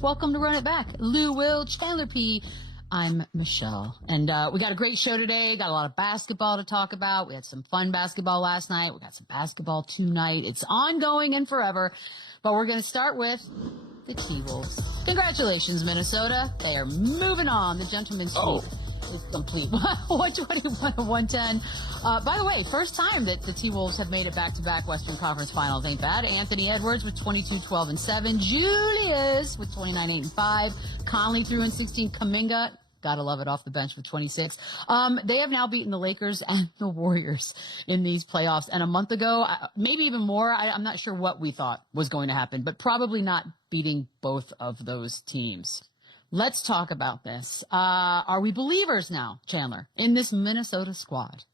Welcome to Run It Back. Lou, Will, Chandler P. I'm Michelle. And we got a great show today. Got a lot of basketball to talk about. We had some fun basketball last night. We got some basketball tonight. It's ongoing and forever. But we're going to start with the T-Wolves. Congratulations, Minnesota. They are moving on. The gentleman's sweep is complete. 121 to 110. By the way, first time that the T-Wolves have made it back-to-back Western Conference Finals. Ain't bad. Anthony Edwards with 22, 12, and 7. Julius with 29, 8, and 5. Conley threw in 16. Kuminga, gotta love it, off the bench with 26. They have now beaten the Lakers and the Warriors in these playoffs. And a month ago, maybe even more, I'm not sure what we thought was going to happen, but probably not beating both of those teams. Let's talk about this. Are we believers now, Chandler, in this Minnesota squad?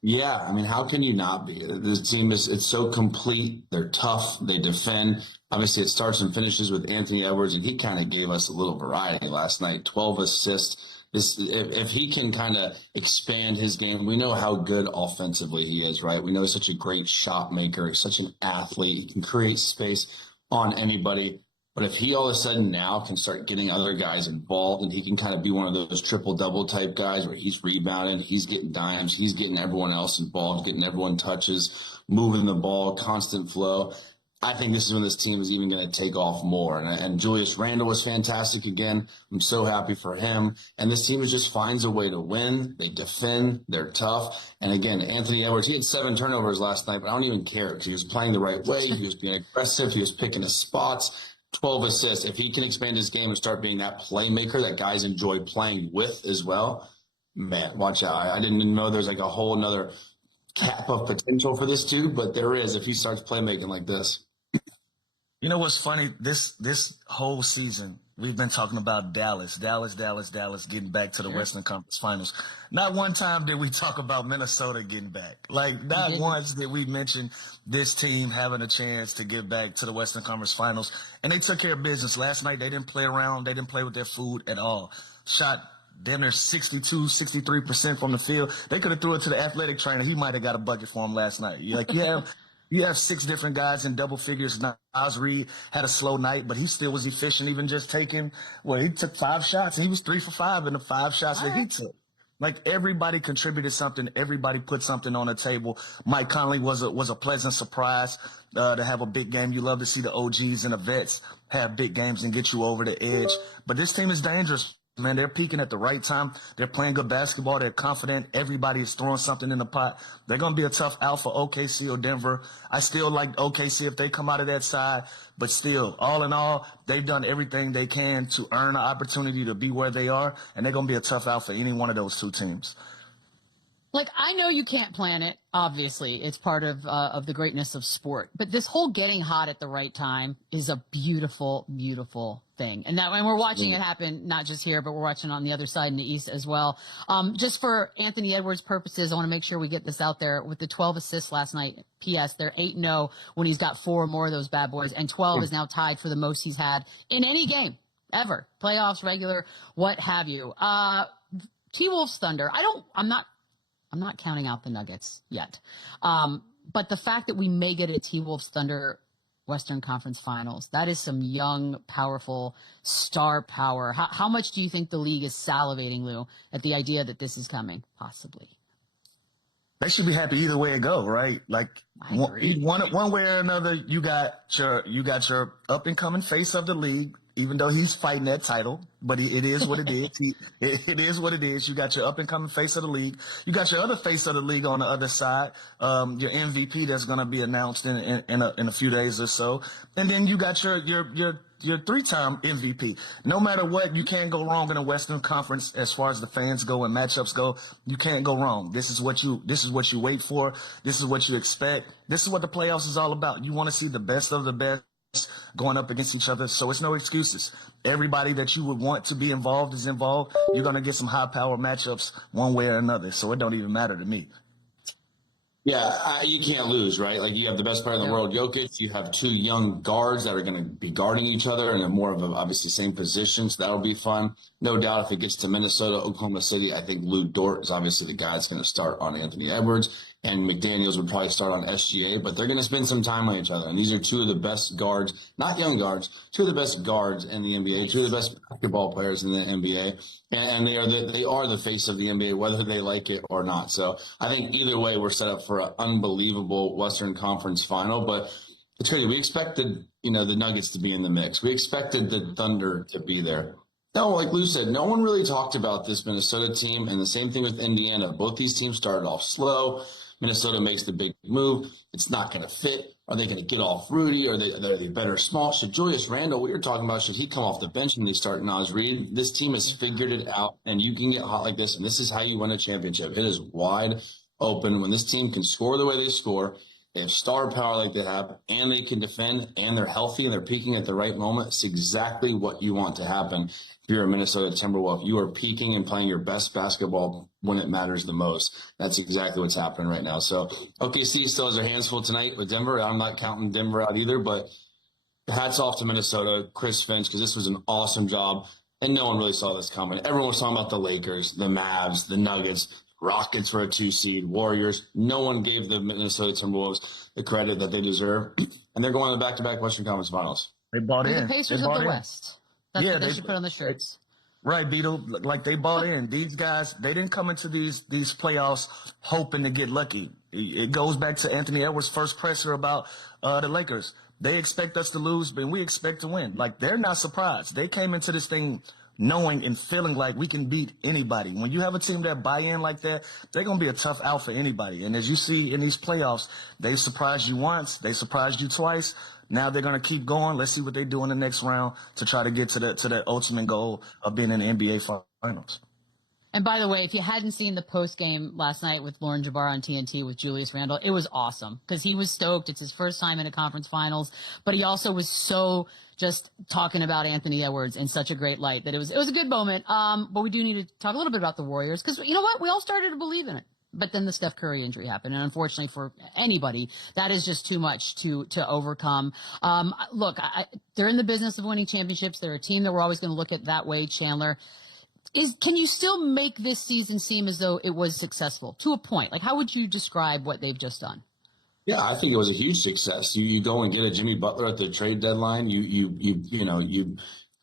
Yeah, I mean, how can you not be? This team it's so complete. They're tough. They defend. Obviously, it starts and finishes with Anthony Edwards, and he kind of gave us a little variety last night. 12 assists. If he can kind of expand his game, we know how good offensively he is, right? We know he's such a great shot maker, such an athlete. He can create space on anybody. But if he all of a sudden now can start getting other guys involved, and he can kind of be one of those triple-double type guys where he's rebounding, he's getting dimes, he's getting everyone else involved, getting everyone touches, moving the ball, constant flow, I think this is when this team is even going to take off more. And Julius Randle was fantastic again. I'm so happy for him. And this team just finds a way to win. They defend. They're tough. And again, Anthony Edwards, he had 7 turnovers last night, but I don't even care because he was playing the right way. He was being aggressive. He was picking his spots. 12 assists. If he can expand his game and start being that playmaker that guys enjoy playing with as well, man, watch out. I didn't even know there's like a whole another cap of potential for this dude, but there is if he starts playmaking like this. You know what's funny? This whole season, we've been talking about Dallas getting back to the Western Conference Finals. Not one time did we talk about Minnesota getting back. Like, not once did we mention this team having a chance to get back to the Western Conference Finals. And they took care of business. Last night, they didn't play around. They didn't play with their food at all. Shot damn near 62, 63% from the field. They could have threw it to the athletic trainer. He might have got a bucket for him last night. You have 6 different guys in double figures. Naz Reid had a slow night, but he still was efficient, even just taking, he took 5 shots, and he was 3 for 5 in the 5 shots that he took. Like, everybody contributed something. Everybody put something on the table. Mike Conley was a pleasant surprise to have a big game. You love to see the OGs and the vets have big games and get you over the edge. But this team is dangerous. Man, they're peaking at the right time. They're playing good basketball. They're confident. Everybody is throwing something in the pot. They're going to be a tough out for OKC or Denver. I still like OKC if they come out of that side. But still, all in all, they've done everything they can to earn an opportunity to be where they are. And they're going to be a tough out for any one of those 2 teams. Like, I know you can't plan it. Obviously, it's part of the greatness of sport. But this whole getting hot at the right time is a beautiful, beautiful thing. And we're watching it happen, not just here, but we're watching on the other side in the East as well. Just for Anthony Edwards' purposes, I want to make sure we get this out there. With the 12 assists last night, P.S., they're 8-0 when he's got 4 or more of those bad boys. And 12 is now tied for the most he's had in any game ever. Playoffs, regular, what have you. T-Wolves Thunder. I'm not counting out the Nuggets yet. But the fact that we may get a T-Wolves Thunder Western Conference Finals, that is some young, powerful star power. How much do you think the league is salivating, Lou, at the idea that this is coming, possibly? They should be happy either way it go, right? Like, one way or another, you got your up and coming face of the league, even though he's fighting that title, but it is what it is. It is what it is. You got your up and coming face of the league. You got your other face of the league on the other side, your MVP that's going to be announced in a few days or so, and then you got your 3-time MVP. No matter what, you can't go wrong in a Western Conference as far as the fans go and matchups go. You can't go wrong. This is what you wait for. This is what you expect. This is what the playoffs is all about. You want to see the best of the best going up against each other, so it's no excuses. Everybody that you would want to be involved is involved. You're going to get some high-power matchups one way or another, so it don't even matter to me. Yeah, you can't lose, right? Like, you have the best player in the world, Jokic. You have 2 young guards that are going to be guarding each other and they're more of obviously same position, so that'll be fun. No doubt if it gets to Minnesota, Oklahoma City, I think Lou Dort is obviously the guy that's going to start on Anthony Edwards. and McDaniels would probably start on SGA, but they're going to spend some time on each other. And these are two of the best guards, not young guards, two of the best guards in the NBA, two of the best basketball players in the NBA. And they are the face of the NBA, whether they like it or not. So I think either way, we're set up for an unbelievable Western Conference final. But it's crazy. We expected, the Nuggets to be in the mix. We expected the Thunder to be there. No, like Lou said, no one really talked about this Minnesota team, and the same thing with Indiana. Both these teams started off slow. Minnesota makes the big move. It's not going to fit. Are they going to get off Rudy? Are they better small? Should Julius Randle, we were talking about, should he come off the bench when they start Naz Reid? This team has figured it out, and you can get hot like this, and this is how you win a championship. It is wide open. When this team can score the way they score, they have star power like they have, and they can defend, and they're healthy, and they're peaking at the right moment. It's exactly what you want to happen. If you're a Minnesota Timberwolf, you are peaking and playing your best basketball when it matters the most. That's exactly what's happening right now. So OKC still has their hands full tonight with Denver. I'm not counting Denver out either, but hats off to Minnesota, Chris Finch, because this was an awesome job, and no one really saw this coming. Everyone was talking about the Lakers, the Mavs, the Nuggets, Rockets were a 2 seed, Warriors. No one gave the Minnesota Timberwolves the credit that they deserve, and they're going to the back-to-back Western Conference Finals. They bought in. The Pacers of the West. That's what they should put on the shirts. Right, Beetle. Like they bought in. These guys, they didn't come into these playoffs hoping to get lucky. It goes back to Anthony Edwards' first presser about the Lakers. They expect us to lose, but we expect to win. Like, they're not surprised. They came into this thing knowing and feeling like we can beat anybody. When you have a team that buy in like that, they're going to be a tough out for anybody. And as you see in these playoffs, they surprised you once, they surprised you twice. Now they're going to keep going. Let's see what they do in the next round to try to get to that ultimate goal of being in the NBA Finals. And by the way, if you hadn't seen the post game last night with Lauren Jabbar on TNT with Julius Randle, it was awesome because he was stoked. It's his first time in a conference finals, but he also was so just talking about Anthony Edwards in such a great light that it was a good moment. But we do need to talk a little bit about the Warriors because you know what? We all started to believe in it. But then the Steph Curry injury happened, and unfortunately for anybody, that is just too much to overcome. Look, they're in the business of winning championships. They're a team that we're always going to look at that way, Chandler. Can you still make this season seem as though it was successful to a point? Like, how would you describe what they've just done? Yeah, I think it was a huge success. You go and get a Jimmy Butler at the trade deadline. You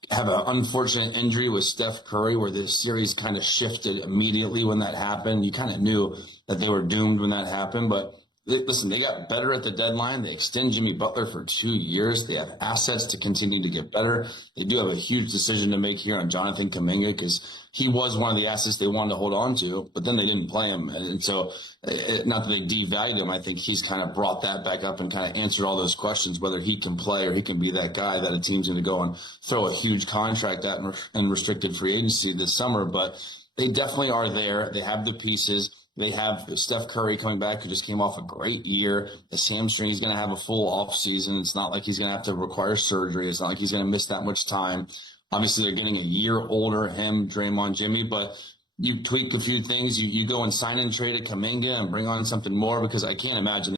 have an unfortunate injury with Steph Curry where this series kind of shifted immediately when that happened. You kind of knew that they were doomed when that happened, but listen, they got better at the deadline. They extend Jimmy Butler for 2 years. They have assets to continue to get better. They do have a huge decision to make here on Jonathan Kuminga because he was one of the assets they wanted to hold on to, but then they didn't play him. And so, not that they devalued him, I think he's kind of brought that back up and kind of answered all those questions, whether he can play or he can be that guy that a team's going to go and throw a huge contract at in restricted free agency this summer. But they definitely are there. They have the pieces. They have Steph Curry coming back, who just came off a great year. His hamstring, he's going to have a full off season. It's not like he's going to have to require surgery. It's not like he's going to miss that much time. Obviously, they're getting a year older, him, Draymond, Jimmy, but you tweak a few things. You go and sign and trade at Kuminga and bring on something more because I can't imagine